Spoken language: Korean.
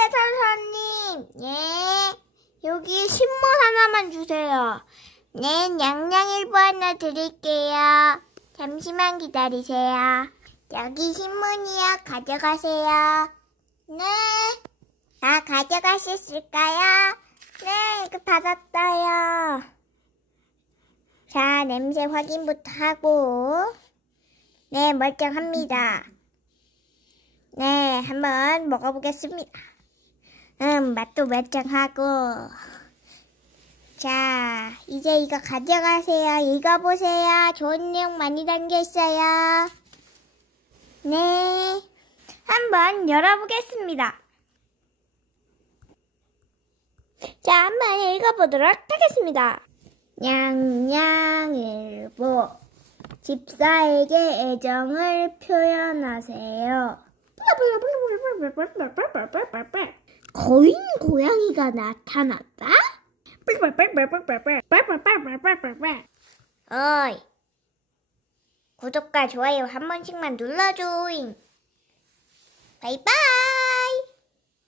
신배선사님, 예, 여기 신문 하나만 주세요. 네, 냥냥일보 하나 드릴게요. 잠시만 기다리세요. 여기 신문이요. 가져가세요. 네, 다 가져가셨을까요? 네, 이거 받았어요. 자, 냄새 확인부터 하고. 네, 멀쩡합니다. 네, 한번 먹어보겠습니다. 맛도 멀쩡하고. 자, 이제 이거 가져가세요. 읽어보세요. 좋은 내용 많이 담겨있어요. 네, 한번 열어보겠습니다. 자, 한번 읽어보도록 하겠습니다. 냥냥일보. 집사에게 애정을 표현하세요. 거인 고양이가 나타났다? 어이, 구독과 좋아요 한 번씩만 눌러줘잉. 바이바이.